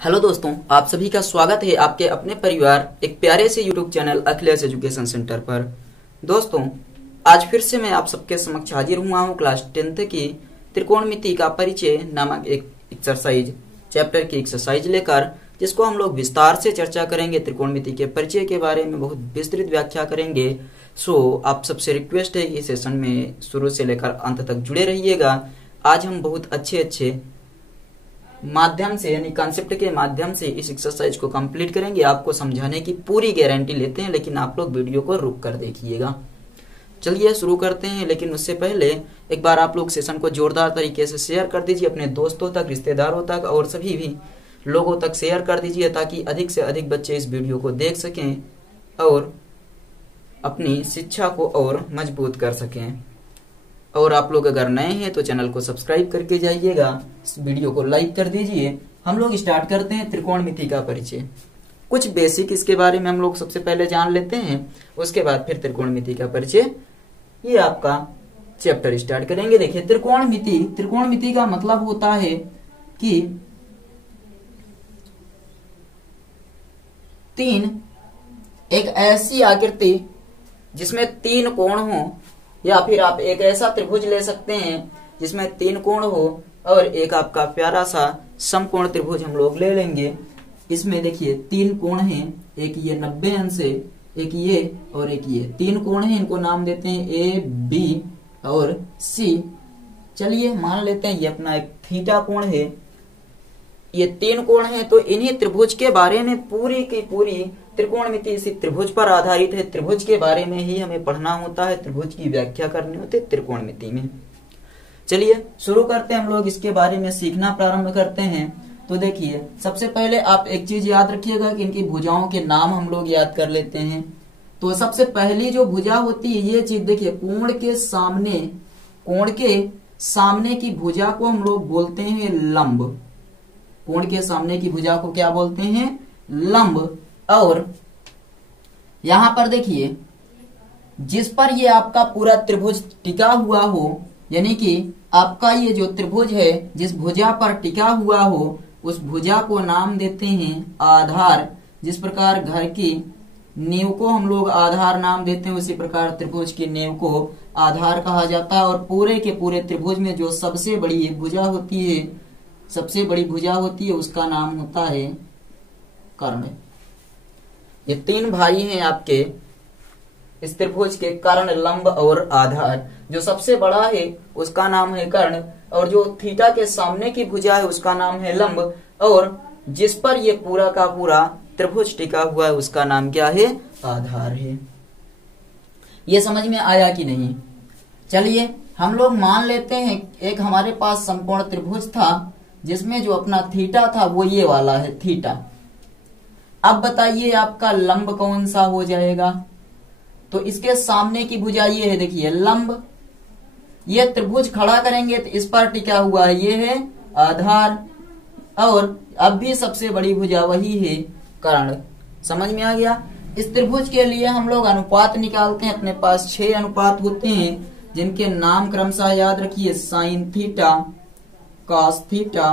Hello दोस्तों, आप सभी का स्वागत है आपके अपने परिवार एक प्यारे से YouTube channel Akhilesh education centre पर। दोस्तों, आज फिर से मैं आप सबके समक्ष हाजिर हुआ हूँ क्लास 10th की त्रिकोणमिति का परिचय नामक एक एक्सरसाइज चैप्टर की एक्सरसाइज लेकर, जिसको हम लोग विस्तार से चर्चा करेंगे। त्रिकोणमिति के परिचय के बारे में बहुत विस्तृत व्याख्या करेंगे। आप सबसे रिक्वेस्ट है इस सेशन में शुरू से लेकर अंत तक जुड़े रहिएगा। आज हम बहुत अच्छे माध्यम से यानी कॉन्सेप्ट के माध्यम से इस एक्सरसाइज को कंप्लीट करेंगे। आपको समझाने की पूरी गारंटी लेते हैं, लेकिन आप लोग वीडियो को रुक कर देखिएगा। चलिए शुरू करते हैं, लेकिन उससे पहले एक बार आप लोग सेशन को जोरदार तरीके से शेयर कर दीजिए अपने दोस्तों तक, रिश्तेदारों तक और सभी भी लोगों तक शेयर कर दीजिए, ताकि अधिक से अधिक बच्चे इस वीडियो को देख सकें और अपनी शिक्षा को और मजबूत कर सकें। और आप लोग अगर नए हैं तो चैनल को सब्सक्राइब करके जाइएगा, इस वीडियो को लाइक कर दीजिए। हम लोग स्टार्ट करते हैं त्रिकोणमिति का परिचय। कुछ बेसिक इसके बारे में हम लोग सबसे पहले जान लेते हैं, उसके बाद फिर त्रिकोणमिति का परिचय ये आपका चैप्टर स्टार्ट करेंगे। देखिए, त्रिकोणमिति का मतलब होता है कि एक ऐसी आकृति जिसमें तीन कोण हो, या फिर आप एक ऐसा त्रिभुज ले सकते हैं जिसमें तीन कोण हो, और एक आपका प्यारा सा समकोण त्रिभुज हम लोग ले लेंगे। इसमें देखिए तीन कोण हैं, एक ये 90 अंश है, एक ये और एक ये। तीन कोण हैं, इनको नाम देते हैं ए, बी और सी। चलिए मान लेते हैं ये अपना एक थीटा कोण है। ये तीन कोण हैं, तो इन्हीं त्रिभुज के बारे में पूरी की पूरी त्रिकोणमिति इसी त्रिभुज पर आधारित है। त्रिभुज के बारे में ही हमें पढ़ना होता है, त्रिभुज की व्याख्या करनी होती है त्रिकोणमिति में। चलिए शुरू करते हैं, हम लोग इसके बारे में सीखना प्रारंभ करते हैं। तो देखिए, सबसे पहले आप एक चीज याद रखिएगा कि इनकी भुजाओं के नाम हम लोग याद कर लेते हैं। तो सबसे पहली जो भुजा होती है ये चीज देखिए, कोण के सामने की भुजा को हम लोग बोलते हैं लंब। कोण के सामने की भुजा को क्या बोलते हैं? लंब। और यहां पर देखिए, जिस पर ये आपका पूरा त्रिभुज टिका हुआ हो, यानी कि आपका ये जो त्रिभुज है जिस भुजा पर टिका हुआ हो, उस भुजा को नाम देते हैं आधार। जिस प्रकार घर की नींव को हम लोग आधार नाम देते हैं, उसी प्रकार त्रिभुज की नींव को आधार कहा जाता है। और पूरे के पूरे त्रिभुज में जो सबसे बड़ी भुजा होती है उसका नाम होता है कर्ण। ये तीन भाई हैं आपके इस त्रिभुज के, कर्ण, लंब और आधार। जो सबसे बड़ा है उसका नाम है कर्ण, और जो थीटा के सामने की भुजा है उसका नाम है लंब, और जिस पर ये पूरा का पूरा त्रिभुज टिका हुआ है उसका नाम क्या है? आधार है। ये समझ में आया कि नहीं? चलिए हम लोग मान लेते हैं एक हमारे पास समकोण त्रिभुज था, जिसमें जो अपना थीटा था वो ये वाला है थीटा। अब बताइए आपका लंब कौन सा हो जाएगा? तो इसके सामने की भुजा ये है, देखिए लंब। ये त्रिभुज खड़ा करेंगे तो इस पर टिका हुआ है ये है आधार, और अब भी सबसे बड़ी भुजा वही है कर्ण। समझ में आ गया? इस त्रिभुज के लिए हम लोग अनुपात निकालते हैं। अपने पास 6 अनुपात होते हैं, जिनके नाम क्रमशः याद रखिए, sine theta, cos theta,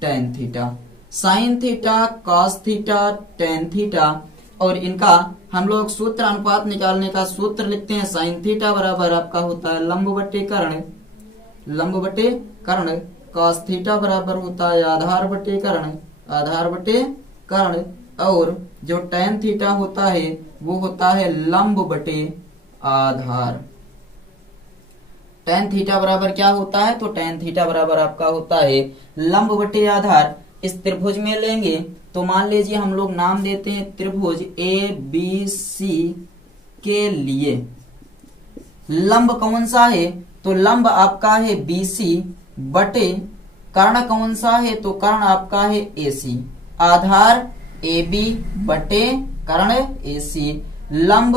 tan theta. Sine theta, cos theta, tan theta. और इनका हम लोग सूत्र, अनुपात निकालने का सूत्र लिखते हैं। साइन थीटा बराबर आपका होता है लंब बटे कर्ण। कॉस थीटा बराबर होता है आधार बटे कर्ण। और जो टेन थीटा होता है वो होता है लंब बटे आधार। टेन थीटा बराबर क्या होता है? तो टेन थीटा बराबर आपका होता है लंब बटे आधार। इस त्रिभुज में लेंगे तो मान लीजिए हम लोग नाम देते हैं त्रिभुज ए बी सी के लिए लंब कौन सा है? तो लंब आपका है BC बटे कर्ण कौन सा है? तो कर्ण आपका है AC। आधार AB बटे कर्ण AC, लंब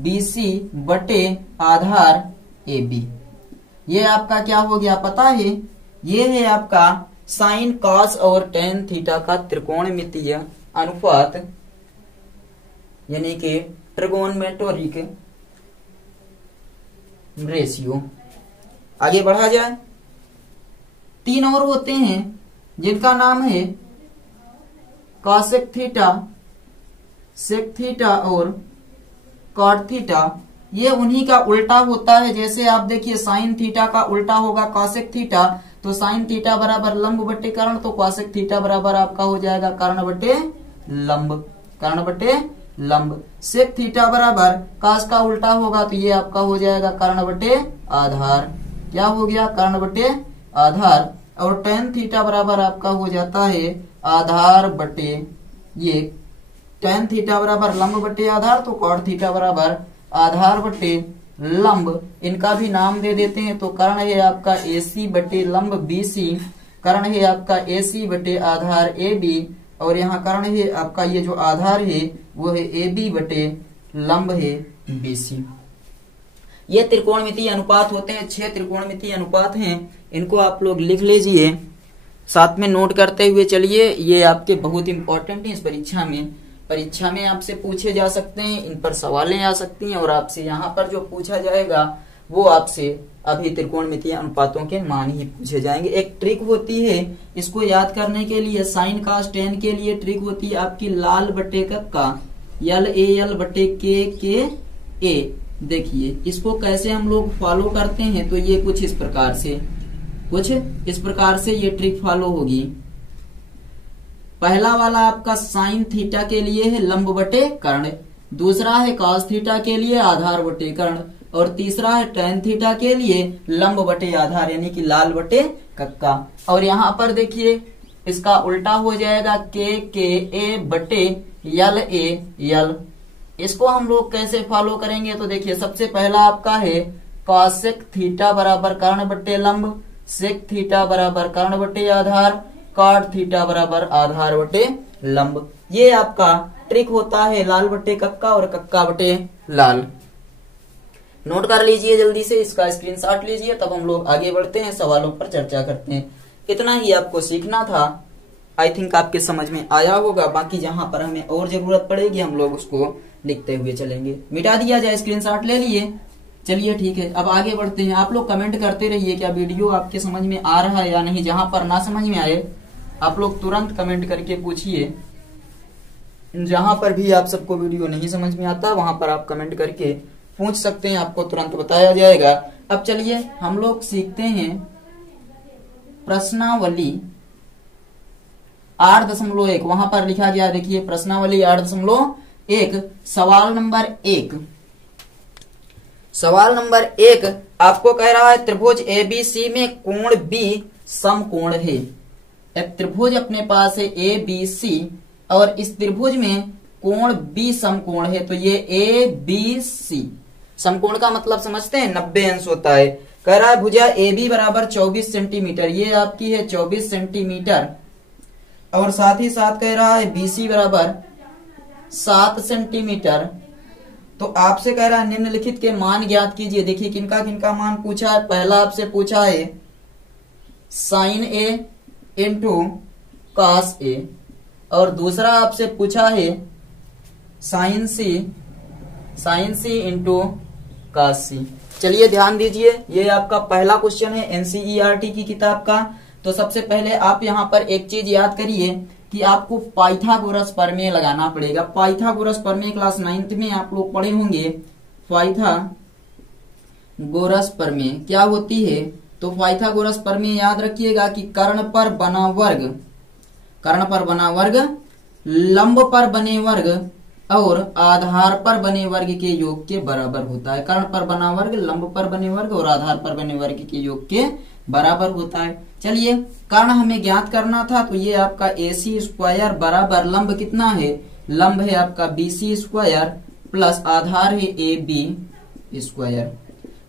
BC बटे आधार AB। ये आपका क्या हो गया पता है? ये है आपका साइन, कॉस और टेन थीटा का त्रिकोणमितीय अनुपात, यानी कि ट्रिगोनमेट्रिक रेशियो। आगे बढ़ा जाए, तीन और होते हैं जिनका नाम है कॉसेक थीटा, सेक थीटा और कॉट थीटा, ये उन्हीं का उल्टा होता है। जैसे आप देखिए साइन थीटा का उल्टा होगा कॉसेक थीटा, तो साइन थीटा बराबर लंब बटे कर्ण, तो कॉसेक थीटा बराबर आपका हो जाएगा कर्ण बटे लंब, कर्ण बटे लंब। सेक थीटा बराबर कास का उल्टा होगा, तो ये आपका हो जाएगा कर्ण बटे आधार। क्या हो गया? कर्ण बटे आधार। और टेन थीटा बराबर आपका हो जाता है आधार बटे, ये टेन थीटा बराबर लंब बटे आधार, तो कॉट थीटा बराबर आधार बटे लंब। इनका भी नाम दे देते हैं, तो कर्ण है आपका AC बटे लंब BC, कर्ण है आपका AC बटे आधार AB, और यहाँ कर्ण है आपका ये जो आधार है वो है AB बटे लंब है BC। ये त्रिकोणमितीय अनुपात होते हैं, 6 त्रिकोणमितीय अनुपात हैं, इनको आप लोग लिख लीजिए, साथ में नोट करते हुए चलिए। ये आपके बहुत इंपॉर्टेंट है, इस परीक्षा में आपसे पूछे जा सकते हैं, इन पर सवालें आ सकती हैं, और आपसे यहाँ पर जो पूछा जाएगा वो आपसे अभी त्रिकोणमितीय अनुपातों के मान ही पूछे जाएंगे। एक ट्रिक होती है इसको याद करने के लिए, साइन कास टेन के लिए ट्रिक होती है आपकी लाल बटे का LAL बटे के ए। देखिए इसको कैसे हम लोग फॉलो करते हैं, तो ये कुछ इस प्रकार से ये ट्रिक फॉलो होगी। पहला वाला आपका साइन थीटा के लिए है लंब बटे कर्ण, दूसरा है कॉस थीटा के लिए आधार बटे कर्ण, और तीसरा है टेन थीटा के लिए लंब बटे आधार, यानी कि लाल बटे कक्का। और यहाँ पर देखिए इसका उल्टा हो जाएगा के ए बटे LAL। इसको हम लोग कैसे फॉलो करेंगे, तो देखिए सबसे पहला आपका है कॉसेक थीटा बराबर कर्ण बटे लंब, सेक थीटा बराबर कर्ण बटे आधार, कॉट थीटा बराबर आधार बटे लंब। ये आपका ट्रिक होता है लाल बटे कक्का और कक्का बटे लाल। नोट कर लीजिए जल्दी से, इसका स्क्रीनशॉट लीजिए, तब हम लोग आगे बढ़ते हैं, सवालों पर चर्चा करते हैं। इतना ही आपको सीखना था, आई थिंक आपके समझ में आया होगा। बाकी जहां पर हमें और जरूरत पड़ेगी हम लोग उसको लिखते हुए चलेंगे। मिटा दिया जाए, स्क्रीनशॉट ले लिए। चलिए ठीक है, अब आगे बढ़ते हैं। आप लोग कमेंट करते रहिए क्या वीडियो आपके समझ में आ रहा है या नहीं। जहां पर ना समझ में आए आप लोग तुरंत कमेंट करके पूछिए। जहां पर भी आप सबको वीडियो नहीं समझ में आता वहां पर आप कमेंट करके पूछ सकते हैं, आपको तुरंत बताया जाएगा। अब चलिए हम लोग सीखते हैं प्रश्नावली 8.1। वहां पर लिखा गया, देखिए प्रश्नावली 8.1, सवाल नंबर 1। सवाल नंबर 1 आपको कह रहा है त्रिभुज ABC में कोण B समकोण है। एक त्रिभुज अपने पास है ABC और इस त्रिभुज में कोण B समकोण है, तो ये ABC समकोण का मतलब समझते हैं 90 अंश होता है। कह रहा है भुजा AB बराबर 24 सेंटीमीटर, ये आपकी है 24 सेंटीमीटर, और साथ ही साथ कह रहा है BC बराबर 7 सेंटीमीटर। तो आपसे कह रहा है निम्नलिखित के मान ज्ञात कीजिए। देखिए किनका किनका मान पूछा है। पहला आपसे पूछा है sine A into cos A, और दूसरा आपसे पूछा है sine C into cos C। चलिए ध्यान दीजिए, ये आपका पहला क्वेश्चन है NCERT की किताब का। तो सबसे पहले आप यहाँ पर एक चीज याद करिए कि आपको पाइथागोरस प्रमेय लगाना पड़ेगा। पाइथागोरस प्रमेय क्लास 9th में आप लोग पढ़े होंगे। पाइथागोरस प्रमेय क्या होती है, तो पाइथागोरस प्रमेय याद रखिएगा कि कर्ण पर बना वर्ग, लंब पर बने वर्ग और आधार पर बने वर्ग के योग के बराबर होता है। कर्ण पर बना वर्ग, लंब पर बने वर्ग और आधार पर बने वर्ग के योग के बराबर होता है। चलिए कर्ण हमें ज्ञात करना था, तो ये आपका AC स्क्वायर बराबर लंब कितना है, लंब है आपका BC स्क्वायर प्लस आधार है AB स्क्वायर।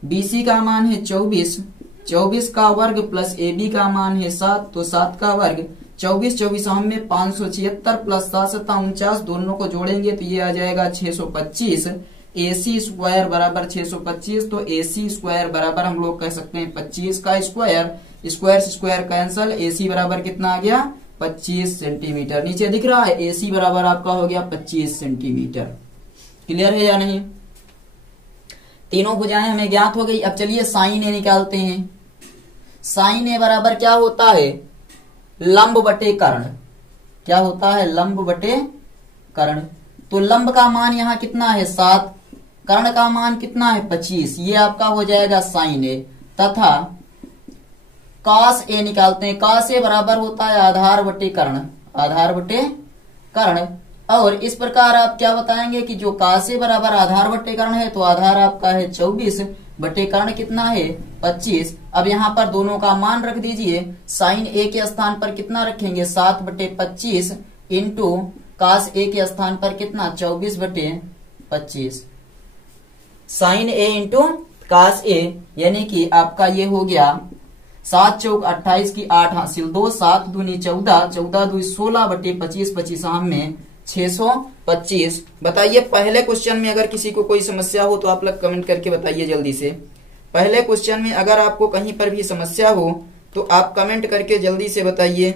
BC का मान है 24 का वर्ग प्लस AB का मान है 7, तो 7 का वर्ग। 24 हम में 576 प्लस 7 49, दोनों को जोड़ेंगे तो ये आ जाएगा 625। AC स्क्वायर बराबर 625, तो AC स्क्वायर बराबर हम लोग कह सकते हैं 25 का स्क्वायर, स्क्वायर से स्क्वायर कैंसल, AC बराबर कितना आ गया 25 सेंटीमीटर। नीचे दिख रहा है AC बराबर आपका हो गया 25 सेंटीमीटर। क्लियर है या नहीं। तीनों भुजाएं हमें ज्ञात हो गई। अब चलिए साइन A निकालते हैं। साइन A बराबर क्या होता है, लंब बटे कर्ण। क्या होता है, लंब बटे कर्ण। तो लंब का मान यहाँ कितना है 7, कर्ण का मान कितना है 25, ये आपका हो जाएगा साइन ए, तथा कॉस ए निकालते हैं। कॉस ए बराबर होता है आधार बटे कर्ण, आधार बटे कर्ण। और इस प्रकार आप क्या बताएंगे कि जो कॉस ए बराबर आधार बटे कर्ण है, तो आधार आपका है 24 बटे कर्ण कितना है 25। अब यहाँ पर दोनों का मान रख दीजिए, साइन ए के स्थान पर कितना रखेंगे 7 बटे 25 इंटू कॉस ए के स्थान पर कितना 24 बटे 25, sign A into cos A, यानी कि आपका ये हो गया 7 चौक 28 की 8 हासिल 2, 7 दूनी 14, 14 दूनी 16 बटे 25, 25 आम में 625। बताइए पहले क्वेश्चन में अगर किसी को कोई समस्या हो तो आप लोग कमेंट करके बताइए जल्दी से। पहले क्वेश्चन में अगर आपको कहीं पर भी समस्या हो तो आप कमेंट करके जल्दी से बताइए।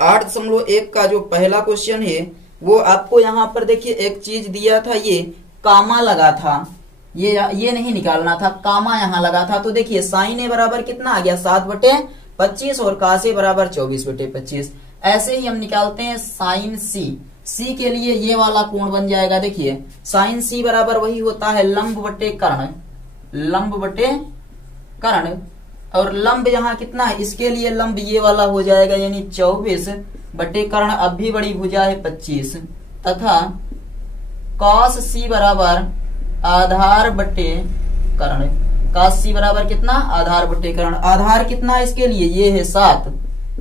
8.1 का जो पहला क्वेश्चन है वो आपको यहाँ पर देखिए एक चीज दिया था, ये कामा लगा था, ये नहीं निकालना था, कामा यहाँ लगा था। तो देखिए साइन ए बराबर कितना आ गया 7 बटे 25 और कॉस ए बराबर 24 बटे 25। ऐसे ही हम निकालते हैं साइन सी, सी के लिए ये वाला कोण बन जाएगा। देखिए साइन सी बराबर वही होता है लंब बटे कर्ण, लंब बटे कर्ण। और लंब यहाँ कितना है, इसके लिए लंब ये वाला हो जाएगा, यानी 24 बटे कर्ण, अब भी बड़ी भुजा है 25, तथा कॉस सी बराबर आधार बटे कर्ण। कॉस सी बराबर कितना, आधार बटे कर्ण। आधार कितना है इसके लिए, ये है 7,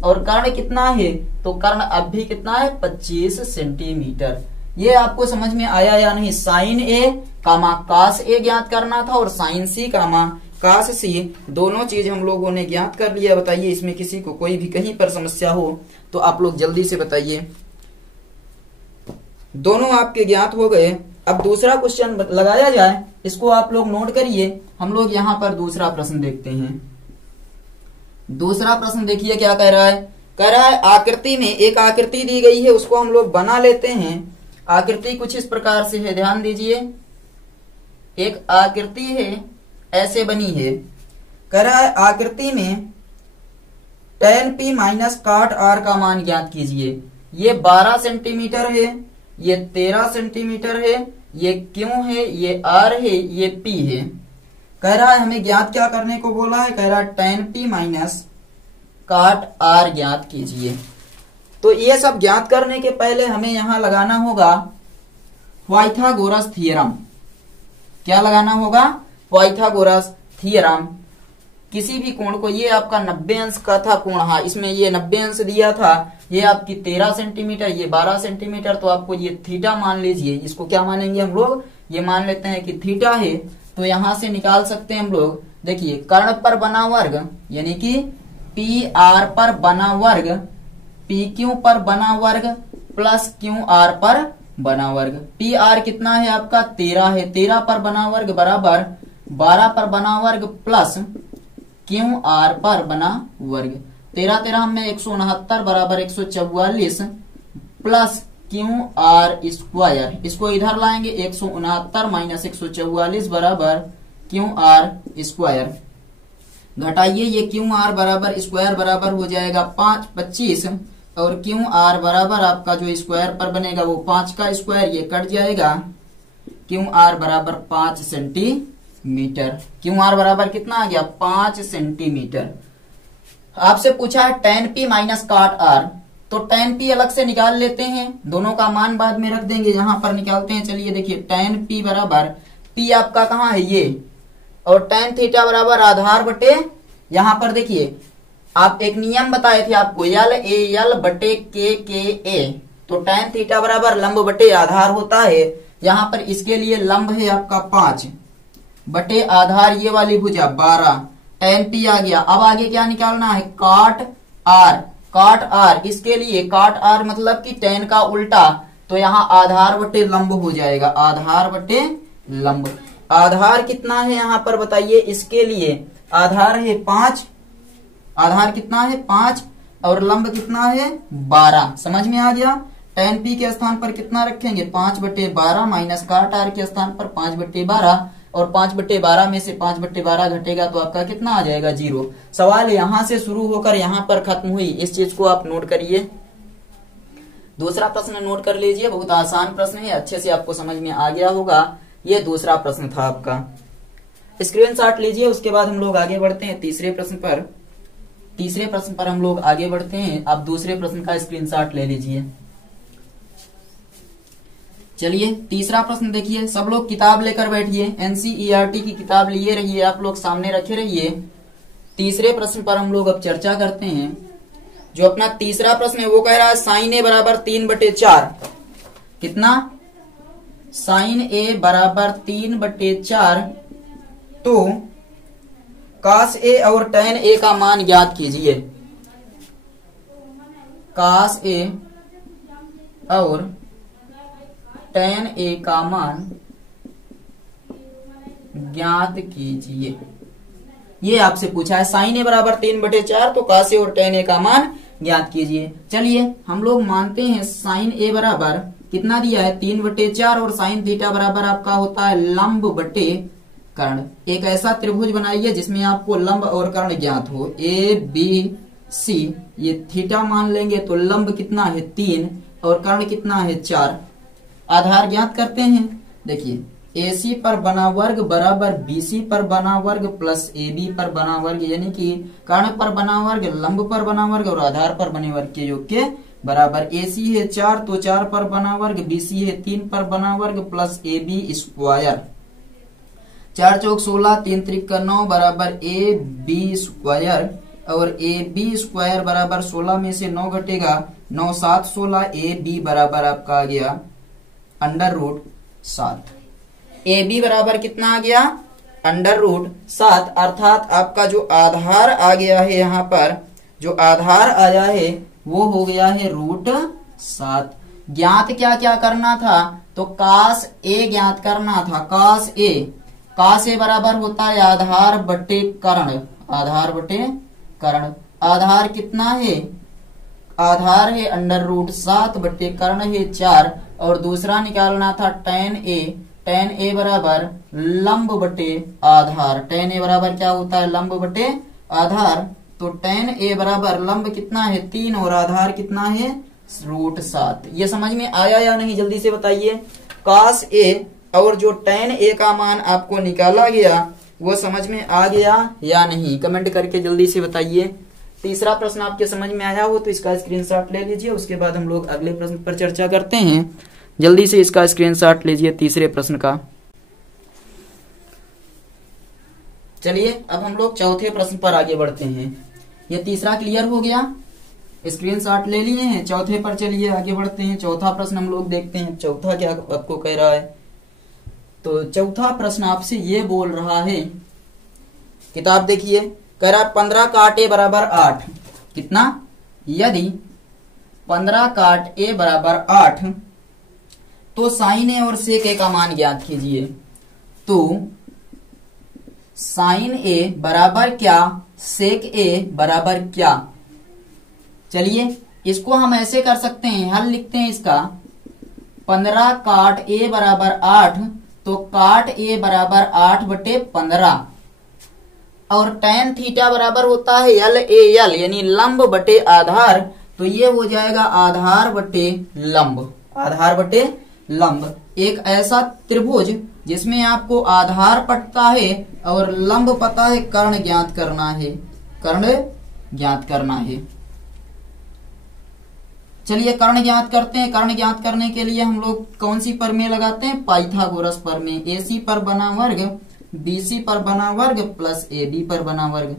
और कर्ण कितना है, तो कर्ण अब भी कितना है 25 सेंटीमीटर। ये आपको समझ में आया या नहीं। Sign A comma cos A ज्ञात करना था और साइन सी कामा कॉस सी दोनों चीज हम लोगों ने ज्ञात कर लिया। बताइए इसमें किसी को कोई भी कहीं पर समस्या हो तो आप लोग जल्दी से बताइए। दोनों आपके ज्ञात हो गए। अब दूसरा क्वेश्चन लगाया जाए, इसको आप लोग नोट करिए। हम लोग यहाँ पर दूसरा प्रश्न देखते हैं। दूसरा प्रश्न देखिए क्या कह रहा है। कह रहा है आकृति में एक आकृति दी गई है, उसको हम लोग बना लेते हैं। आकृति कुछ इस प्रकार से है, ध्यान दीजिए। एक आकृति है, ऐसे बनी है। कह रहा है आकृति में tan p माइनस काट r का मान ज्ञात कीजिए। ये 12 सेंटीमीटर है, ये 13 सेंटीमीटर है, ये क्यों है, ये r है, ये p है। कह रहा है हमें ज्ञात क्या करने को बोला है, कह रहा है tan p माइनस काट r ज्ञात कीजिए। तो ये सब ज्ञात करने के पहले हमें यहां लगाना होगा पाइथागोरस थ्योरम। क्या लगाना होगा, पाइथागोरस थ्योरम। किसी भी कोण को, ये आपका 90 अंश का था कोण, हाँ इसमें ये 90 अंश दिया था, ये आपकी 13 सेंटीमीटर, ये 12 सेंटीमीटर, तो आपको ये थीटा मान लीजिए। इसको क्या मानेंगे हम लोग, ये मान लेते हैं कि थीटा है। तो यहां से निकाल सकते हैं हम लोग। देखिए कर्ण पर बना वर्ग यानी कि पी आर पर बना वर्ग, पी क्यू पर बना वर्ग प्लस क्यू आर पर बना वर्ग। पी आर कितना है आपका 13 है, 13 पर बना वर्ग बराबर 12 पर बना वर्ग प्लस क्यू आर पर बना वर्ग। 13 13 में 169 बराबर 144 प्लस क्यू आर स्क्वायर। इसको इधर लाएंगे, 169 माइनस 144 बराबर क्यू आर स्क्वायर। घटाइए, ये क्यू आर बराबर स्क्वायर बराबर हो जाएगा 25 और क्यू आर बराबर आपका जो स्क्वायर पर बनेगा वो 5 का स्क्वायर, ये कट जाएगा। क्यू आर बराबर 5 सेंटीमीटर। क्यू आर बराबर कितना आ गया 5 सेंटीमीटर। आपसे पूछा है tan p माइनस काट r, तो tan p अलग से निकाल लेते हैं, दोनों का मान बाद में रख देंगे। यहां पर निकालते हैं, चलिए देखिए tan p बराबर, p आपका कहां है ये, और tan थीटा बराबर आधार बटे, यहां पर देखिए आप एक नियम बताए थे आपको, यल ए यल बटे के ए। तो tan थीटा बराबर लंब बटे आधार होता है। यहां पर इसके लिए लंब है आपका 5 बटे आधार, ये वाली भुजा 12, tan p आ गया। अब आगे क्या निकालना है, काट r। काट r, इसके लिए काट r मतलब कि tan का उल्टा, तो यहाँ आधार बटे लंब हो जाएगा, आधार बटे लंब। आधार कितना है यहाँ पर बताइए, इसके लिए आधार है 5, आधार कितना है 5 और लंब कितना है 12। समझ में आ गया। tan p के स्थान पर कितना रखेंगे 5 बटे 12 माइनस काट r के स्थान पर 5 बटे 12, और 5 बटे 12 में से 5 बटे 12 घटेगा तो आपका कितना आ जाएगा 0। सवाल यहां से शुरू होकर यहां पर खत्म हुई, इस चीज को आप नोट करिए। दूसरा प्रश्न नोट कर लीजिए, बहुत आसान प्रश्न है, अच्छे से आपको समझ में आ गया होगा। ये दूसरा प्रश्न था आपका, स्क्रीनशॉट लीजिए। उसके बाद हम लोग आगे बढ़ते हैं तीसरे प्रश्न पर। तीसरे प्रश्न पर हम लोग आगे बढ़ते हैं। आप दूसरे प्रश्न का स्क्रीनशॉट ले लीजिए। चलिए तीसरा प्रश्न देखिए, सब लोग किताब लेकर बैठिए, एनसीईआरटी की किताब लिए रहिए, आप लोग सामने रखे रहिए। तीसरे प्रश्न पर हम लोग अब चर्चा करते हैं। जो अपना तीसरा प्रश्न है वो कह रहा है साइन ए बराबर 3/4। कितना? साइन ए बराबर 3/4। तो कास ए और टैन ए का मान ज्ञात कीजिए। कास ए और टैन ए का मान ज्ञात कीजिए। ये आपसे पूछा है, साइन ए बराबर 3/4 तो कास ए और टैन ए का मान ज्ञात कीजिए। चलिए हम लोग मानते हैं साइन ए बराबर कितना दिया है 3/4 और साइन थीटा बराबर आपका होता है लंब बटे कर्ण। एक ऐसा त्रिभुज बनाइए जिसमें आपको लंब और कर्ण ज्ञात हो, ए बी सी। ये थीटा मान लेंगे तो लंब कितना है 3 और कर्ण कितना है 4। आधार ज्ञात करते हैं। देखिए AC पर बना वर्ग बराबर BC पर बना वर्ग प्लस AB पर बना वर्ग, यानी कि कर्ण पर बना वर्ग, लंब पर बना वर्ग और आधार पर बने वर्ग के योग के बराबर। AC है 4 तो 4 पर बना वर्ग, BC है 3 पर बना वर्ग प्लस AB स्क्वायर। 4 चौक 16, 3 त्रिक 9 बराबर AB स्क्वायर और AB स्क्वायर बराबर 16 में से 9 घटेगा 9 7 16। AB बराबर आपका आ गया √7। AB बराबर कितना आ गया? √7। अर्थात आपका जो आधार आ गया है, यहाँ पर जो आधार आया है वो हो गया है √7। ज्ञात क्या क्या करना था? तो कास ए ज्ञात करना था। कास ए बराबर होता है आधार बटे कर्ण। आधार बटे कर्ण। आधार कितना है? आधार है √7 बटे कर्ण है 4। और दूसरा निकालना था tan ए। tan ए बराबर लंब बटे आधार। tan ए बराबर क्या होता है? लंब बटे आधार। तो tan ए बराबर लंब कितना है 3 और आधार कितना है √7। ये समझ में आया या नहीं? जल्दी से बताइए। कास ए और जो tan ए का मान आपको निकाला गया वो समझ में आ गया या नहीं? कमेंट करके जल्दी से बताइए। तीसरा प्रश्न आपके समझ में आया हो तो इसका स्क्रीनशॉट ले लीजिए। उसके बाद हम लोग अगले प्रश्न पर चर्चा करते हैं। जल्दी से इसका स्क्रीनशॉट लीजिए तीसरे प्रश्न का। चलिए अब हम लोग चौथे प्रश्न पर आगे बढ़ते हैं। ये तीसरा क्लियर हो गया, स्क्रीनशॉट ले लिए हैं। चौथे पर चलिए आगे बढ़ते हैं। चौथा प्रश्न हम लोग देखते हैं चौथा क्या आपको कह रहा है। तो चौथा प्रश्न आपसे ये बोल रहा है, किताब देखिए, कह रहा 15 काट ए बराबर 8। कितना? यदि 15 काट ए बराबर 8 तो साइन ए और सेक ए का मान ज्ञात कीजिए। तो साइन ए बराबर क्या, सेक ए बराबर क्या? चलिए इसको हम ऐसे कर सकते हैं, हल लिखते हैं इसका। 15 काट ए बराबर 8 तो काट ए बराबर 8 बटे 15 और tan थीटा बराबर होता है LAL यानी लंब बटे आधार। तो ये हो जाएगा आधार बटे लंब। आधार बटे लंब। एक ऐसा त्रिभुज जिसमें आपको आधार पता है और लंब पता है, कर्ण ज्ञात करना है। कर्ण ज्ञात करना है। चलिए कर्ण ज्ञात करते हैं। कर्ण ज्ञात करने के लिए हम लोग कौन सी प्रमेय लगाते हैं? पाइथागोरस प्रमेय। AC पर बना वर्ग BC पर बना वर्ग प्लस AB पर बना वर्ग।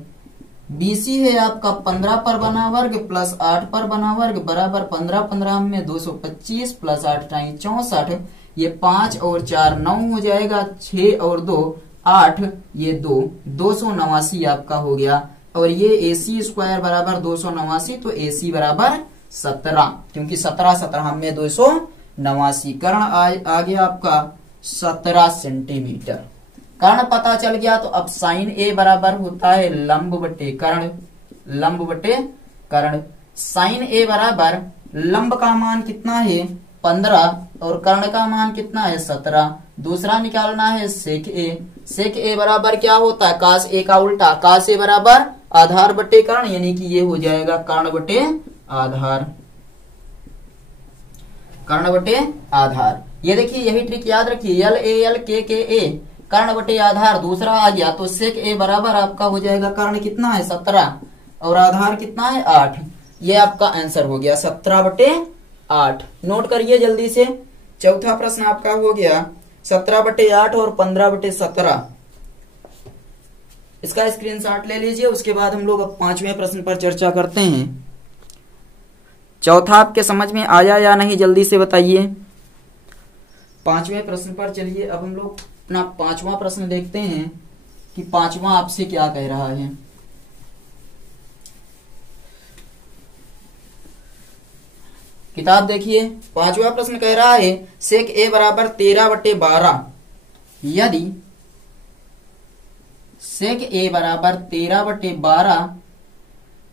BC है आपका 15 पर बना वर्ग प्लस 8 पर बना वर्ग बराबर 15 15 में 225 प्लस 8 टाइम 64। ये 5 और 4 9 हो जाएगा, 6 और 2 8, ये 289 आपका हो गया। और ये AC स्क्वायर बराबर 289 तो AC बराबर 17, क्योंकि 17 17 में 289। कर्ण आ गया आपका 17 सेंटीमीटर। कर्ण पता चल गया तो अब साइन ए बराबर होता है लंब बटे कर्ण। लंब बटे कर्ण। साइन ए बराबर लंब का मान कितना है 15 और कर्ण का मान कितना है 17। दूसरा निकालना है सेक ए। सेक ए बराबर क्या होता है? कास ए का उल्टा। कास ए बराबर आधार बटे कर्ण, यानी कि ये हो जाएगा कर्ण बटे आधार। कर्ण बटे आधार। ये देखिए यही ट्रिक याद रखिए, एल ए एल के ए, कर्ण बटे आधार दूसरा आ गया तो सेक ए बराबर आपका हो जाएगा, कर्ण कितना है 17 और आधार कितना है 8। ये आपका आंसर हो गया 17/8। नोट करिए जल्दी से। चौथा प्रश्न आपका हो गया 17/8 और 15/17। इसका स्क्रीनशॉट ले लीजिए। उसके बाद हम लोग अब 5वें प्रश्न पर चर्चा करते हैं। चौथा आपके समझ में आया या नहीं जल्दी से बताइए। 5वें प्रश्न पर चलिए। अब हम लोग अपना 5वां प्रश्न देखते हैं कि 5वां आपसे क्या कह रहा है। किताब देखिए। 5वां प्रश्न कह रहा है सेक ए बराबर 13/12 यदि सेक ए बराबर 13/12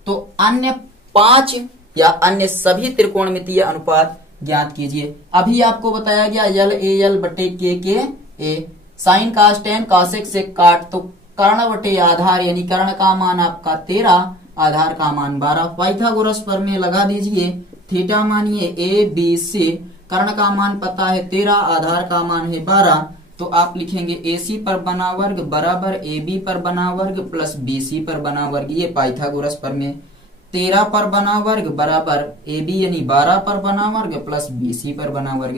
तो अन्य 5 या अन्य सभी त्रिकोणमितीय अनुपात ज्ञात कीजिए। अभी आपको बताया गया यल ए यल बटे के ए, साइन कास टेन कासेक से काट, तो कर्ण बटे आधार यानी कर्ण का मान आपका 13, आधार का मान 12। पाइथागोरस प्रमेय लगा दीजिए। थीटा मानिए ए बी सी, कर्ण का मान पता है 13, आधार का मान है 12, तो आप लिखेंगे AC पर बना वर्ग बराबर AB पर बना वर्ग प्लस BC पर बना वर्ग। ये पाइथागोरस प्रमेय। 13 पर बना वर्ग बराबर AB यानी 12 पर बना वर्ग प्लस BC पर बना वर्ग।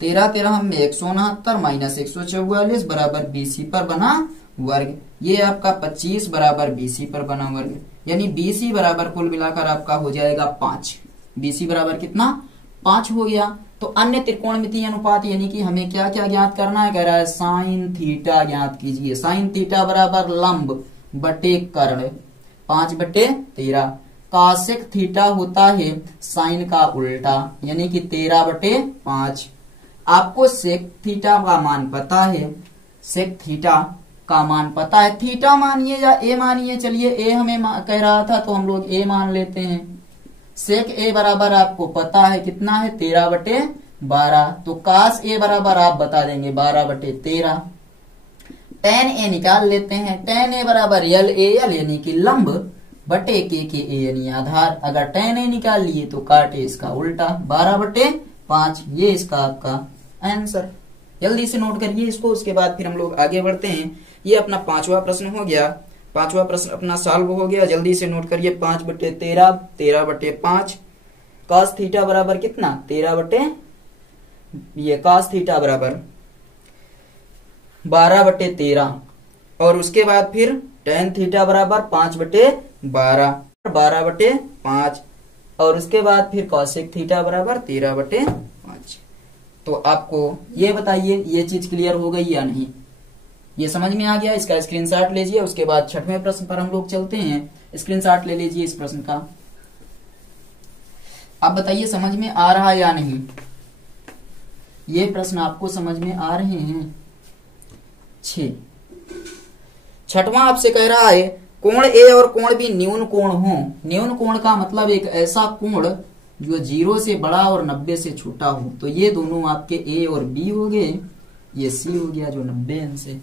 13 13 में 169 माइनस 144 बराबर BC पर बना वर्ग। ये आपका 25 बराबर BC पर बना वर्ग, यानी BC बराबर कुल मिलाकर आपका हो जाएगा 5। BC बराबर कितना 5 हो गया। तो अन्य त्रिकोणमितीय अनुपात यानी कि हमें क्या क्या ज्ञात करना है, कह रहा है साइन थीटा ज्ञात कीजिए। साइन थीटा बराबर लंब बटे कर्ण 5/13। कासेक थीटा होता है साइन का उल्टा यानी कि 13/5। आपको सेक थीटा का मान पता है, सेक थीटा का मान पता है। थीटा मानिए या ए मानिए, चलिए ए हमें कह रहा था तो हम लोग ए मान लेते हैं। सेक ए बराबर आपको पता है कितना है 13/12, तो कास ए बराबर आप बता देंगे 12/13। टेन ए निकाल लेते हैं। टेन ए बराबर यल ए यल यानी कि लंब बटे के ए यानी आधार। अगर टेन ए निकाल लिए तो काटे इसका उल्टा 12/5। ये इसका आपका आंसर। जल्दी से नोट करिए इसको, उसके बाद फिर हम लोग आगे बढ़ते हैं। ये अपना 5वां प्रश्न हो गया। 5वां प्रश्न अपना सॉल्व हो गया। जल्दी से नोट करिए 5/13 13/5। cos थीटा बराबर कितना 13 ये cos थीटा बराबर 12/13 और उसके बाद फिर tan थीटा बराबर 5/12 12/5 और उसके बाद फिर cosec थीटा बराबर 13/5। तो आपको ये बताइए ये चीज क्लियर हो गई या नहीं, ये समझ में आ गया। इसका स्क्रीनशॉट लीजिए। उसके बाद 6वें प्रश्न पर हम लोग चलते हैं। स्क्रीनशॉट ले लीजिए इस प्रश्न का। आप बताइए समझ में आ रहा है या नहीं। ये प्रश्न आपको समझ में आ रहे हैं। 6वां आपसे कह रहा है कोण ए और कोण बी न्यून कोण हो। न्यून कोण का मतलब एक ऐसा कोण जो 0 से बड़ा और 90 से छोटा हो। तो ये दोनों आपके ए और बी हो गए, ये सी हो गया जो 90 अंश है।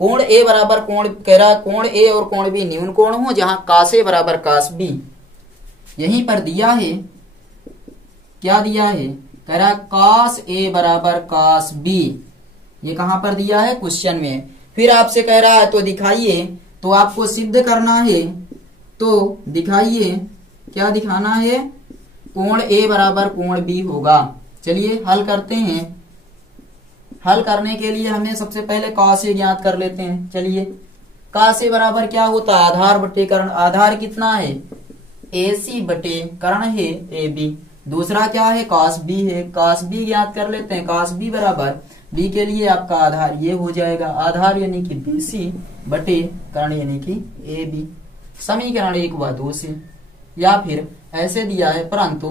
कोण ए बराबर कोण कह रहा कोण ए और कोण बी न्यून कोण हो, जहां कास ए बराबर कास बी। यहीं पर दिया है, क्या दिया है, कह रहा कास ए बराबर कास बी। ये कहां पर दिया है क्वेश्चन में। फिर आपसे कह रहा है तो दिखाइए, तो आपको सिद्ध करना है। तो दिखाइए, क्या दिखाना है, कोण ए बराबर कोण बी होगा। चलिए हल करते हैं। हल करने के लिए हमें सबसे पहले cos ए ज्ञात कर लेते हैं। चलिए cos ए बराबर क्या होता है, आधार बटे कर्ण। आधार कितना है AC बटे कर्ण है AB। दूसरा क्या है cos B है, cos B ज्ञात कर लेते हैं। cos B बराबर B के लिए आपका आधार ये हो जाएगा, आधार यानी कि BC बटे कर्ण यानी कि AB। समीकरण 1 व 2 से, या फिर ऐसे दिया है, परंतु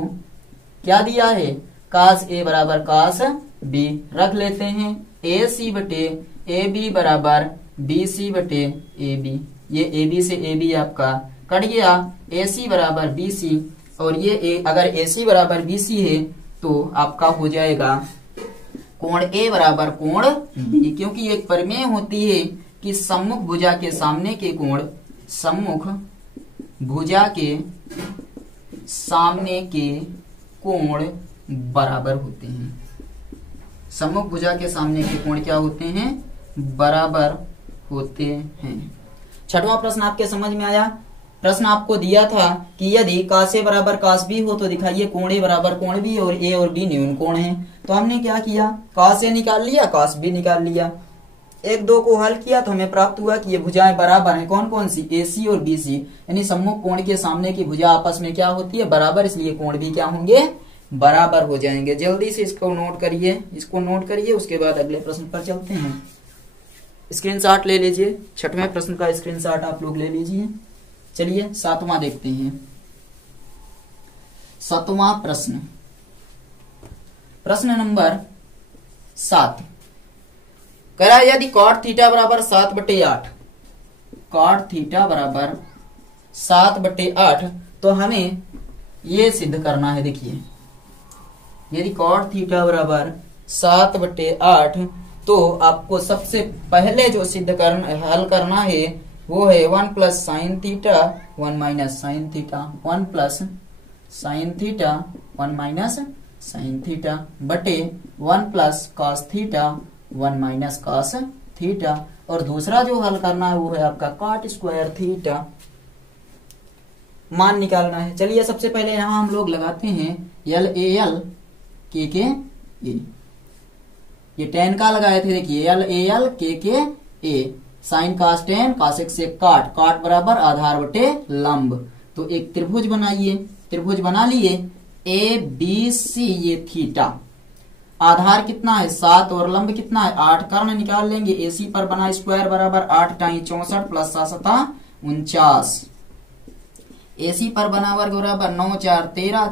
क्या दिया है, cos A बराबर cos B रख लेते हैं। AC बटे AB बराबर BC बटे AB। ये AB से AB आपका कट गया। AC बराबर BC और ये अगर AC बराबर BC है तो आपका हो जाएगा कोण A बराबर कोण B, क्योंकि एक प्रमेय होती है कि सम्मुख भुजा के सामने के कोण, सम्मुख भुजा के सामने के कोण बराबर होते हैं। सम्मुख भुजा के सामने के कोण क्या होते हैं? बराबर होते हैं। छठवां प्रश्न आपके समझ में आया? प्रश्न आपको दिया था कि यदि कास ए बराबर कास बी हो तो दिखाइए कोण ए बराबर कोण बी और ए और बी न्यून कोण है। तो हमने क्या किया? कास ए निकाल लिया, कास बी निकाल लिया। एक दो को हल किया तो हमें प्राप्त हुआ कि ये भुजाएं बराबर हैं। कौन कौन सी? एसी और बीसी, यानी सम्मुख कोण के सामने की भुजा आपस में क्या होती है? बराबर, इसलिए कोण भी क्या होंगे? बराबर हो जाएंगे। जल्दी से इसको नोट करिए, इसको नोट करिए, उसके बाद अगले प्रश्न पर चलते हैं। स्क्रीनशॉट ले लीजिए, छठवें प्रश्न का स्क्रीनशॉट आप लोग ले लीजिए। चलिए सातवां देखते हैं। सातवां प्रश्न, प्रश्न नंबर 7 करा यदि cot थीटा बराबर 7/8, cot थीटा बराबर 7/8, तो हमें ये सिद्ध करना है। देखिए यदि cot थीटा बराबर 7/8, तो आपको सबसे पहले जो सिद्ध हल करना है वो है 1 plus sine theta 1 minus sine theta, 1 plus sine theta 1 minus sine theta बटे 1 plus cos theta 1 minus cos theta. और दूसरा जो हल करना है वो है आपका कॉट स्क्वायर थीटा, मान निकालना है। चलिए सबसे पहले यहां हम लोग लगाते हैं यल ए यल के ए, ये टेन का लगाए थे। देखिए यल ए यल के ए, साइन कास टेन कास एक से काट, काट बराबर आधार बटे लंब। तो एक त्रिभुज बनाइए, त्रिभुज बना लिए ए बी सी, ये थीटा, आधार कितना है 7 और लंब कितना है 8, कर्ण निकाल लेंगे। एसी पर बना स्क्वायर बराबर 8 टाई 64 प्लस 7 49, एसी पर बना वर्ग बराबर 9 4 13,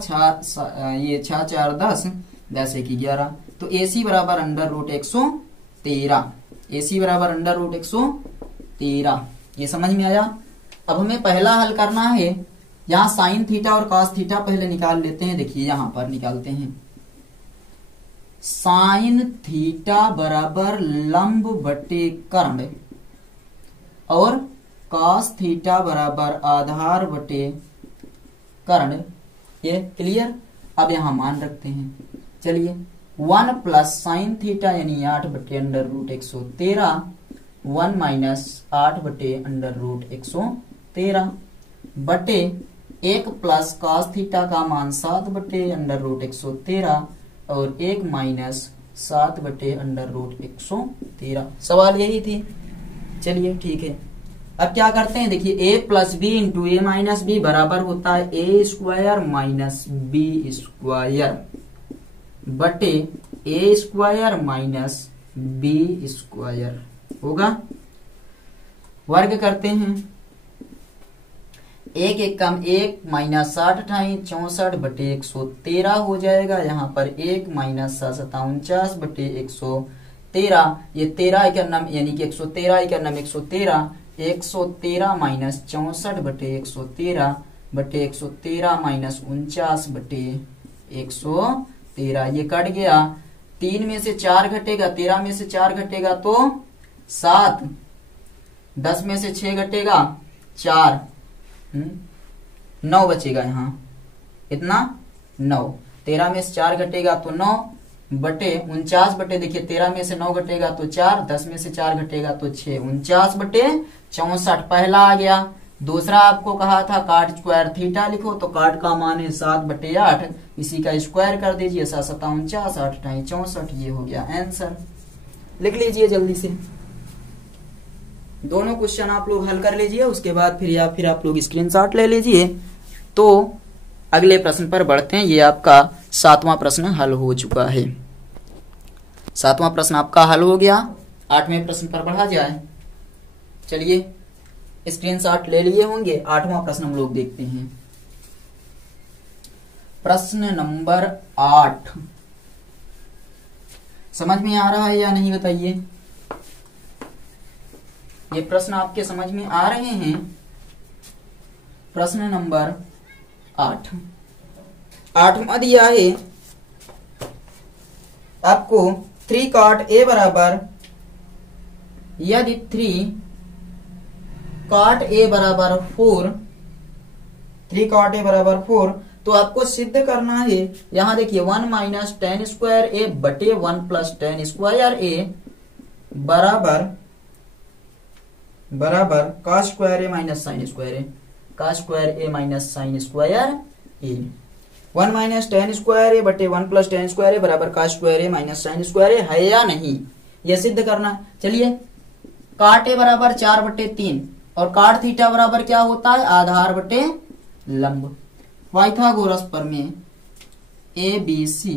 ये 6 4 10, 10 1 11, तो एसी बराबर अंडर रूट 113, एसी बराबर अंडर रूट 113। ये समझ में आया? अब हमें पहला हल करना है, यहां साइन थीटा और कॉस थीटा पहले निकाल लेते हैं। देखिए यहां पर निकालते हैं, साइन थीटा बराबर लंब बटे कर्ण और कॉस थीटा बराबर आधार बटे कर्ण। ये क्लियर? अब यहां मान रखते हैं। चलिए 1 प्लस साइन थीटा यानी 8 बटे अंडर रूट 113, 1 माइनस 8 बटे अंडर रूट 113 बटे 1 प्लस कॉस थीटा का मान 7 बटे अंडर रूट 113 और 1 माइनस 7 बटे अंडर रूट 113। सवाल यही थी। चलिए ठीक है, अब क्या करते हैं? देखिए ए प्लस बी इंटू ए माइनस बी बराबर होता है ए स्क्वायर माइनस बी स्क्वायर बटे ए स्क्वायर माइनस बी स्क्वायर होगा। वर्ग करते हैं, 1 1 कम 1 माइनस 60 ठाई 64 बटे 113 हो जाएगा। यहाँ पर 1 माइनस 7 49 बटे 113, ये 13 इकन्नम यानी कि 113 इकन्नम 113, 113 माइनस 64 बटे 113 बटे 113 माइनस 49 बटे 113, ये कट गया। 3 में से 4 घटेगा, 13 में से 4 घटेगा तो 7, 10 में से 6 घटेगा 4, 9 बचेगा। यहाँ इतना 9, 13 में से 4 घटेगा तो 9 बटे 49 बटे, देखिए 13 में से 9 घटेगा तो 4, 10 में से 4 घटेगा तो 6, 49 बटे 64 पहला आ गया। दूसरा आपको कहा था काट स्क्वायर थीटा लिखो, तो काट का मान है 7 बटे 8, इसी का स्क्वायर कर दीजिए, 7 7 49, 8 ढाई 64, ये हो गया आंसर। लिख लीजिए जल्दी से, दोनों क्वेश्चन आप लोग हल कर लीजिए, उसके बाद फिर आप लोग स्क्रीनशॉट ले लीजिए। तो अगले प्रश्न पर बढ़ते हैं। ये आपका 7वां प्रश्न हल हो चुका है। 7वां प्रश्न आपका हल हो गया। 8वें प्रश्न पर बढ़ा जाए। चलिए स्क्रीनशॉट ले लिए होंगे। 8वां प्रश्न हम लोग देखते हैं। प्रश्न नंबर 8 समझ में आ रहा है या नहीं बताइए? ये प्रश्न आपके समझ में आ रहे हैं? प्रश्न नंबर 8, 8वां दिया है आपको 3 cot a बराबर, यदि 3 cot a बराबर 4, 3 cot a बराबर 4, तो आपको सिद्ध करना है, यहां देखिए 1 माइनस टेन स्क्वायर ए बटे 1 प्लस टेन स्क्वायर ए बराबर कॉस स्क्वायर ए माइनस साइन स्क्वायर ए, कॉस स्क्वायर ए माइनस साइन स्क्वायर ए। 1 माइनस टेन स्क्वायर ए बटे 1 प्लस टेन स्क्वायर ए बराबर कॉस स्क्वायर ए माइनस साइन स्क्वायर ए है या नहीं, यह सिद्ध करना है। चलिए, काट ए बराबर 4 बटे 3 और काट थीटा बराबर क्या होता है, आधार बटे लंब। पाइथागोरस प्रमेय ए बी सी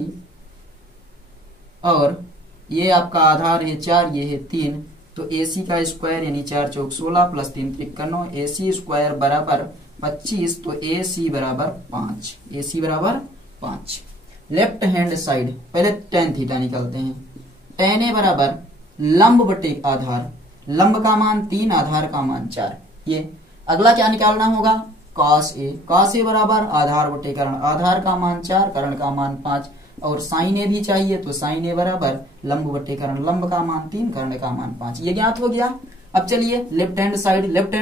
और ये आपका आधार है 4, ये है 3, तो ए सी का स्क्वायर यानी 4 चौक 16 प्लस 3 त्रिक 9, ए सी स्क्वायर बराबर 25, तो ए सी बराबर 5, ए सी बराबर 5। लेफ्ट हैंड साइड पहले टेन थीटा निकालते हैं। टेन ए बराबर लंब बटे आधार, लंब का मान 3, आधार का मान 4। ये अगला क्या निकालना होगा, कॉस ए, कॉस ए बराबर आधार बटे कर्ण, आधार का मान 4, कर्ण का मान 5, और साइन ए भी चाहिए, तो साइन ए बराबर लंब बटे कर्ण, लंब का मान 3, कर्ण का मान 5। ये ज्ञात हो गया। अब चलिए लेफ्ट हैंड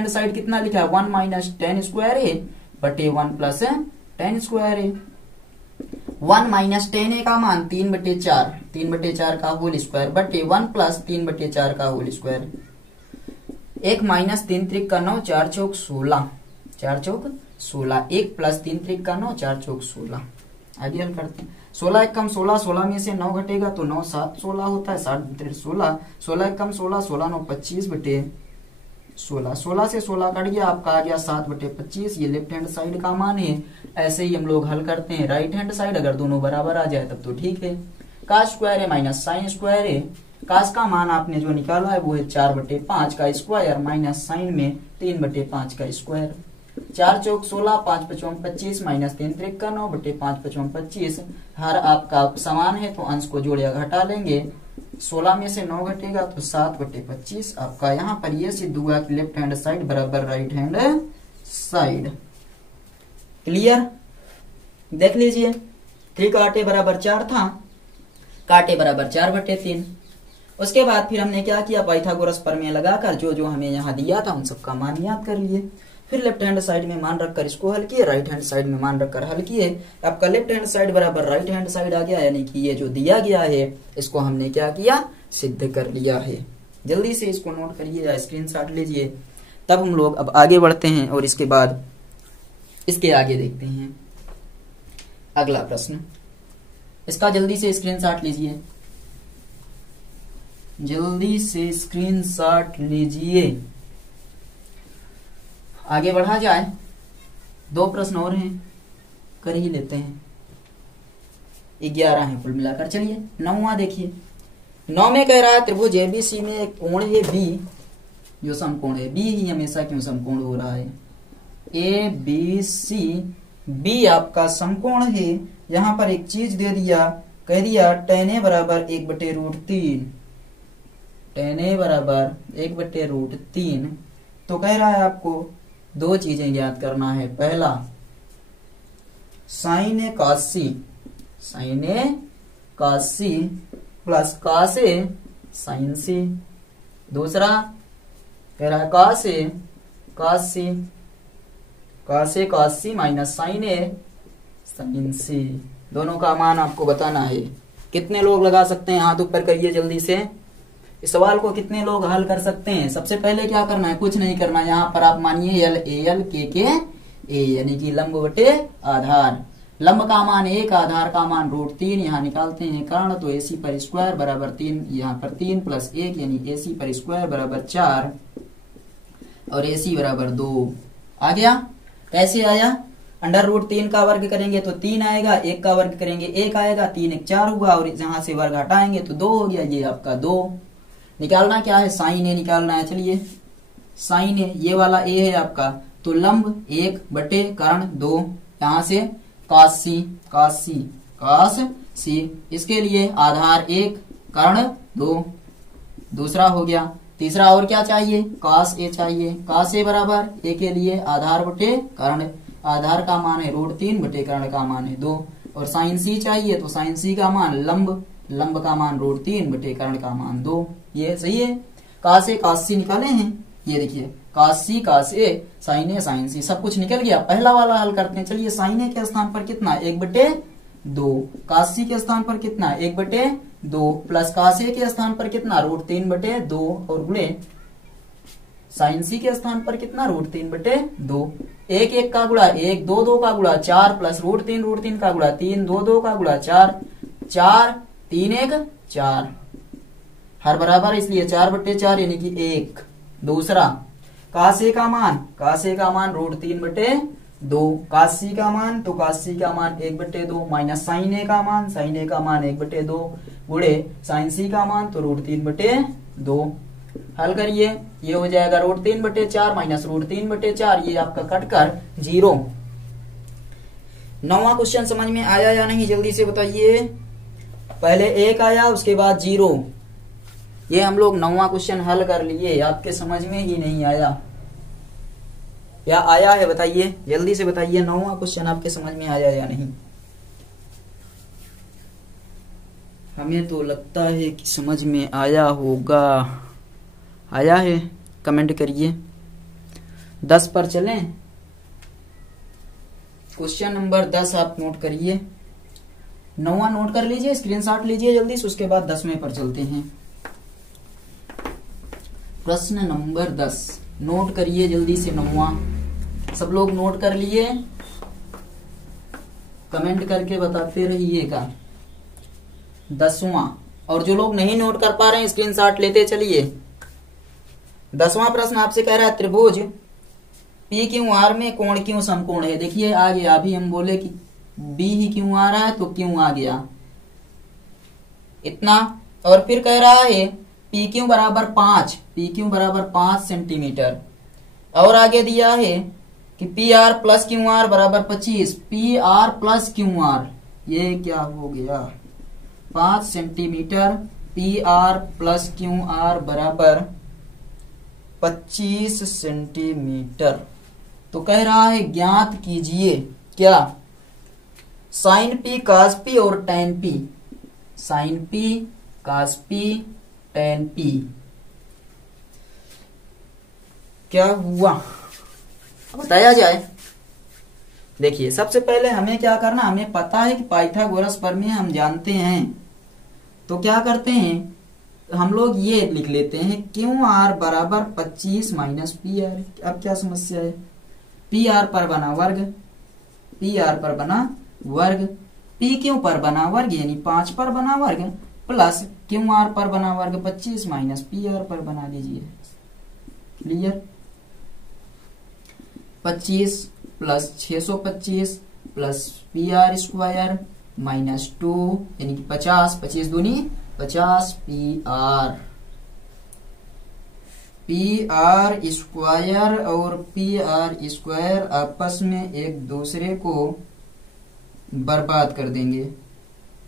साइड कितना लिखा है, 1 माइनस टेन स्क्वायर ए बटे 1 प्लस टेन स्क्वायर ए। 1 माइनस टेन ए का मान 3 बटे 4, 3 बटे 4 का होल स्क्वायर बटे 1 प्लस 3 बटे 4 का होल स्क्वायर। 1 माइनस 3 त्रिक का 9, 4 चौक 16, 4 चौक 16, 1 प्लस 3 त्रिक का 9, 4 चौक 16। आगे हल करते हैं। 16 एक कम 16, 16 में से 9 घटेगा तो 9 7 16 होता है, 7 16, 16 एक कम 16, 16 9 25 बटे 16, 16 से 16 कट गया, आपका आ गया 7 बटे 25। ये लेफ्ट हैंड साइड का मान है। ऐसे ही हम लोग हल करते हैं राइट हैंड साइड, अगर दोनों बराबर आ जाए तब तो ठीक है। कास स्क्वायर है माइनस साइन स्क्वायर है, कास का मान आपने जो निकाला है वो है 4 बटे 5 का स्क्वायर माइनस साइन में 3 बटे 5 का स्क्वायर। 4 चौक 16, 5 पचम 25 माइनस 3 त्रिक का 9 बटे 5 पचम 25। हर आपका समान है तो अंश को जोड़ या घटा लेंगे, 16 में से 9 घटेगा तो 7 बटे 25। आपका यहाँ पर यह सिद्ध हुआ कि लेफ्ट हैंड साइड बराबर राइट हैंड साइड। क्लियर, देख लीजिए। 3 काटे बराबर 4 था, काटे बराबर 4 बटे 3। उसके बाद फिर हमने क्या किया, पाइथागोरस प्रमेय लगाकर जो जो हमें यहाँ दिया था उन सबका मान याद कर लिए। फिर लेफ्ट हैंड साइड में मान रखकर इसको हल किए, राइट हैंड साइड में मान रखकर हल किए। आपका लेफ्ट हैंड साइड बराबर राइट हैंड साइड आ गया, यानी कि ये जो दिया गया है इसको हमने क्या किया, सिद्ध कर लिया है। जल्दी से इसको नोट करिए या स्क्रीनशॉट लीजिए, तब हम लोग अब आगे बढ़ते हैं और इसके बाद इसके आगे देखते हैं अगला प्रश्न। इसका जल्दी से स्क्रीनशॉट लीजिए, जल्दी से स्क्रीनशॉट लीजिए। आगे बढ़ा जाए, 2 प्रश्न और हैं, कर ही लेते हैं। 11 हैं कुल मिलाकर। चलिए 9वां देखिए। 9 में कह रहा है त्रिभुज एबीसी में एक कोण है बी, जो समकोण है। बी ही हमेशा क्यों समकोण हो रहा है, ए बी सी, बी आपका समकोण है। यहां पर एक चीज दे दिया, कह दिया tan a बराबर 1/√3, tan a बराबर 1/√3। तो कह रहा है आपको 2 चीजें ज्ञात करना है। पहला sign A cos C, sign A cos C plus cos A sign सी। दूसरा कह रहा है cos A cos C, cos A cos C minus sign A sign सी। दोनों का मान आपको बताना है। कितने लोग लगा सकते हैं, हाथ ऊपर करिए जल्दी से। इस सवाल को कितने लोग हल कर सकते हैं। सबसे पहले क्या करना है, कुछ नहीं करना। यहाँ पर आप मानिए एल ए एल के ए, यानी कि लंब बटे आधार। लंब का मान 1, आधार का मान √3। यहाँ निकालते हैं कर्ण, तो AC पर स्क्वायर बराबर 3, यहाँ पर 3 प्लस 1 यानी AC पर स्क्वायर बराबर 4 और AC बराबर 2 आ गया। कैसे आया, √3 का वर्ग करेंगे तो 3 आएगा, 1 का वर्ग करेंगे 1 आएगा, 3 1 4 हुआ और जहां से वर्ग हटाएंगे तो 2 हो गया। ये आपका 2। निकालना क्या है, साइन ए निकालना है। चलिए साइन ए, ये वाला ए है आपका, तो लंब 1 बटे कर्ण 2, यहां से कॉस सी, कॉस सी, कॉस सी। इसके लिए आधार 1 कर्ण 2, दूसरा हो गया। तीसरा और क्या चाहिए, कॉस ए चाहिए। कॉस ए बराबर ए के लिए आधार बटे कर्ण, आधार का मान है √3 बटे कर्ण का मान है 2, और साइन सी चाहिए, तो साइन सी का मान लंब, लंब का मान √3 बटे कर्ण का मान 2। ये सही है। कॉस ए कॉस सी निकाले हैं, ये देखिए cos c cos a sin a sin c सब कुछ निकल गया। पहला वाला हल करते हैं। चलिए sin a के स्थान पर कितना 1/2, cos c के स्थान पर कितना 1/2 प्लस cos a के स्थान पर कितना √3/2 और गुणे sin c के स्थान पर कितना √3/2। 1 1 का गुणा 1, 2 2 का गुणा 4 प्लस √3 का गुणा 3, 2 2 का गुणा 4, 4 3 1 4 हर बराबर इसलिए 4/4 यानी कि 1। दूसरा cos a का मान √3/2, cos c का मान तो cos c का मान 1/2 माइनस sin a का मान 1/2 गुणे sin c का मान तो √3/2। हल करिए, ये हो जाएगा √3/4 माइनस √3/4, ये आपका कटकर 0। 9वां क्वेश्चन समझ में आया या नहीं जल्दी से बताइए। पहले 1 आया उसके बाद 0। ये हम लोग 9वां क्वेश्चन हल कर लिए, आपके समझ में ही नहीं आया या आया है बताइए, जल्दी से बताइए 9वां क्वेश्चन आपके समझ में आया या नहीं। हमें तो लगता है कि समझ में आया होगा। आया है कमेंट करिए। 10 पर चलें। क्वेश्चन नंबर 10 आप नोट करिए। 9वां नोट कर लीजिए, स्क्रीनशॉट लीजिए जल्दी से, उसके बाद 10वें पर चलते हैं। प्रश्न नंबर 10 नोट करिए जल्दी से। 9वां सब लोग नोट कर लिए, कमेंट करके बताते रहिएगा। 10वां, और जो लोग नहीं नोट कर पा रहे हैं स्क्रीनशॉट लेते चलिए। 10वां प्रश्न आपसे कह रहा है त्रिभुज पी क्यू आर में कोण क्यों समकोण है। देखिए आ गया, अभी हम बोले कि बी ही क्यों आ रहा है तो क्यों आ गया इतना। और फिर कह रहा है पी क्यू बराबर 5 सेंटीमीटर। और आगे दिया है कि P R plus Q R बराबर 25, P R plus Q R, ये क्या हो गया 5 centimetre, P R plus Q R बराबर 25 सेंटीमीटर। तो कह रहा है ज्ञात कीजिए क्या साइन पी कास पी और टेन पी, साइन पी कास पी टेन पी क्या हुआ बताया जाए। देखिए सबसे पहले हमें क्या करना, हमें पता है कि पाइथागोरस प्रमेय हम जानते हैं, तो क्या करते हैं हम लोग ये लिख लेते हैं क्यू आर बराबर 25 माइनस पी आर। अब क्या समस्या है, पी आर पर बना वर्ग, पी आर पर बना वर्ग, पी क्यू पर बना वर्ग यानी 5 पर बना वर्ग, प्लस क्यू आर पर बना वर्ग 25 माइनस पी आर पर बना लीजिए। Clear, 25 plus 625 plus P R square minus 2 यानी कि 50, 25 दूनी 50 पी आर स्क्वायर और पी आर स्क्वायर आपस में एक दूसरे को बर्बाद कर देंगे।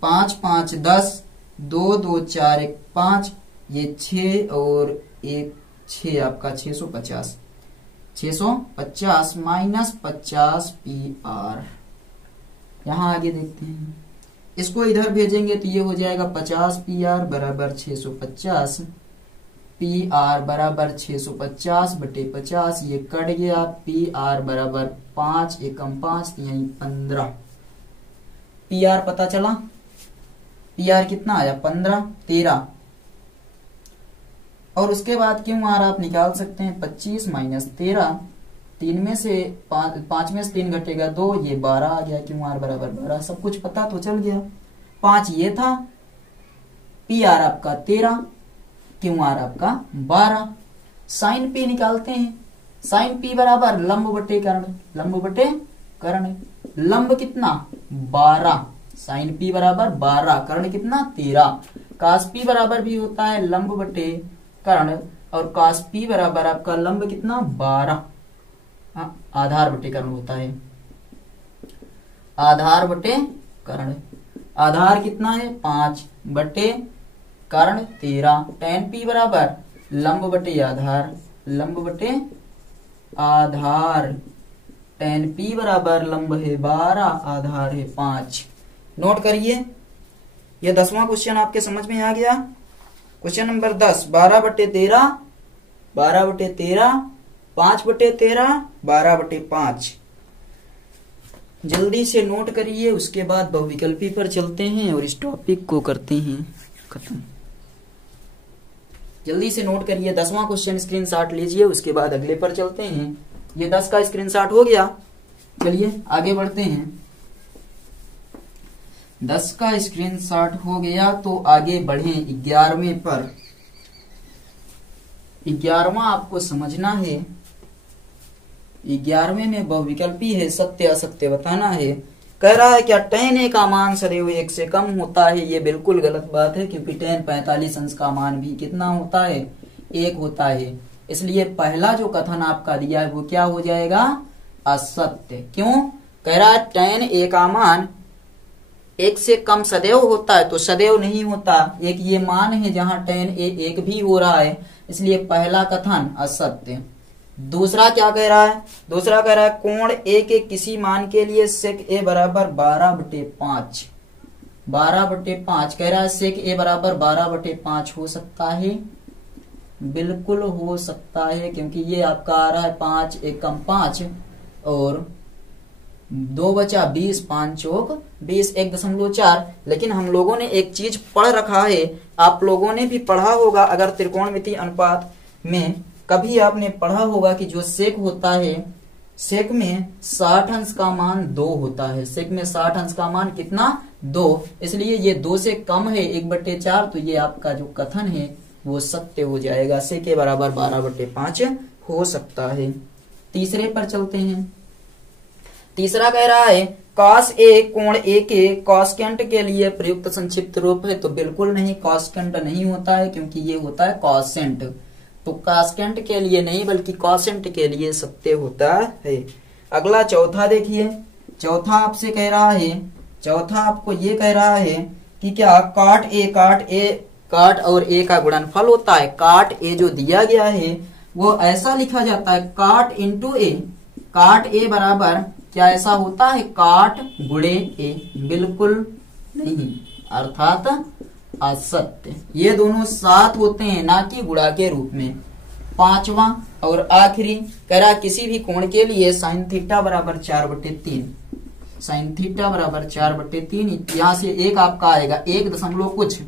5 5 10, 2 2 4 1 5, ये 6 और 1 6 आपका 650 माइनस 50 पी आर। यहां आगे देखते हैं, इसको इधर भेजेंगे तो ये हो जाएगा 50 पी आर बराबर 650, पी आर बराबर 650 बटे 50, ये कट गया, पी आर बराबर 5 एकम 5 यानी 15। पी आर पता चला, पी आर कितना आया 15 13। और उसके बाद क्यू आर आप निकाल सकते हैं 25 माइनस 13, 3 में से 5 में से 3 घटेगा 2, ये 12 आ गया, क्यू आर बराबर 12। सब कुछ पता तो चल गया। 5 ये था, पी आर आपका 13, क्यू आर आपका 12। साइन पी निकालते हैं, साइन पी बराबर लंब बटे कर्ण, लंब बटे कर्ण, लंब कितना 12, साइन पी बराबर 12, कर्ण कितना 13। कास पी बराबर भी होता है लंब बटे कर्ण, और कास पी बराबर आपका लंब कितना 12, आधार बटे कर्ण होता है, आधार बटे कर्ण। आधार कितना है 5 बटे कर्ण 13, टेन पी बराबर लंब बटे आधार, लंब बटे आधार, टेन पी बराबर लंब है 12, आधार है 5। नोट करिए, यह 10वां क्वेश्चन आपके समझ में आ गया। क्वेश्चन नंबर 10, 12 बटे 13 12/13, 5/13, 12/5। जल्दी से नोट करिए, उसके बाद बहुविकल्पी पर चलते हैं और इस टॉपिक को करते हैं खत्म। जल्दी से नोट करिए, 10वां क्वेश्चन स्क्रीनशॉट लीजिए, उसके बाद अगले पर चलते हैं। ये 10 का स्क्रीनशॉट हो गया, चलिए आगे बढ़ते हैं। 10 का स्क्रीनशॉट हो गया तो आगे बढ़ें 11वें पर। 11वां आपको समझना है। 11वें में बहुविकल्पी है, सत्य असत्य बताना है। कह रहा है क्या tan a का मान सदैव 1 से कम होता है। ये बिल्कुल गलत बात है, क्योंकि tan 45 अंश का मान भी कितना होता है, 1 होता है। इसलिए पहला जो कथन आपका दिया है वो क्या हो जाएगा, असत्य। क्यों, कह रहा है tan a का मान 1 से कम सदैव होता है, तो सदैव नहीं होता। एक ये मान है जहां tan a 1 भी हो रहा है, इसलिए पहला कथन असत्य। दूसरा क्या कह रहा है, दूसरा कह रहा है कोण a के किसी मान के लिए sec a बराबर 12/5। 12/5 कह रहा है sec a बराबर 12/5 हो सकता है, बिल्कुल हो सकता है, क्योंकि ये आपका आ रहा है 5 एकम 5 और 2 बचा 20, 5 चौक 20, 1.4। लेकिन हम लोगों ने एक चीज पढ़ रखा है, आप लोगों ने भी पढ़ा होगा, अगर त्रिकोणमितीय अनुपात में कभी आपने पढ़ा होगा कि जो सेक होता है, सेक में 60 अंश का मान 2 होता है। सेक में 60 अंश का मान कितना, 2। इसलिए ये 2 से कम है 1/4, तो ये आपका जो कथन है वो सत्य हो जाएगा। सेक के बराबर 12/5 हो सकता है। तीसरे पर चलते हैं। तीसरा कह रहा है cos a कोण a के कॉस्केंट के लिए प्रयुक्त संक्षिप्त रूप है। तो बिल्कुल नहीं, कॉस्केंट नहीं होता है, क्योंकि ये होता है कॉसेंट। तो कॉस्केंट के लिए नहीं बल्कि कॉसेंट के लिए सत्य होता है। अगला चौथा देखिए, चौथा आपसे कह रहा है, चौथा आपको ये कह रहा है कि क्या काट और ए का गुणनफल होता है। काट ए जो दिया गया है वो ऐसा लिखा जाता है काट इंटू ए। काट ए बराबर क्या ऐसा होता है, काट गुणे ए, बिल्कुल नहीं, अर्थात असत्य। ये दोनों साथ होते हैं, ना कि गुणा के रूप में। पांचवा और आखिरी कह रहा किसी भी कोण के लिए साइन थीटा बराबर 4/3। साइन थीटा बराबर 4/3, यहां से एक आपका आएगा 1 दशमलव कुछ,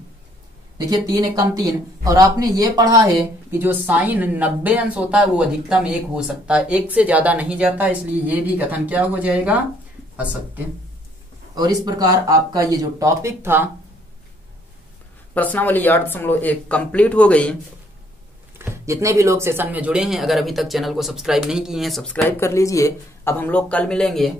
देखिए 3 एकम 3। और आपने ये पढ़ा है कि जो साइन 90 अंश होता है वो अधिकतम 1 हो सकता है, 1 से ज्यादा नहीं जाता, इसलिए ये भी कथन क्या हो जाएगा, असत्य। और इस प्रकार आपका ये जो टॉपिक था प्रश्नावली 8.1 कंप्लीट हो गई। जितने भी लोग सेशन में जुड़े हैं, अगर अभी तक चैनल को सब्सक्राइब नहीं किए हैं सब्सक्राइब कर लीजिए। अब हम लोग कल मिलेंगे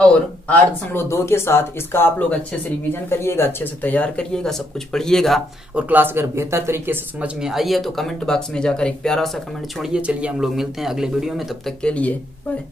और 8.2 के साथ इसका आप लोग अच्छे से रिवीजन करिएगा, अच्छे से तैयार करिएगा, सब कुछ पढ़िएगा। और क्लास अगर बेहतर तरीके से समझ में आई है तो कमेंट बॉक्स में जाकर एक प्यारा सा कमेंट छोड़िए। चलिए हम लोग मिलते हैं अगले वीडियो में, तब तक के लिए बाय।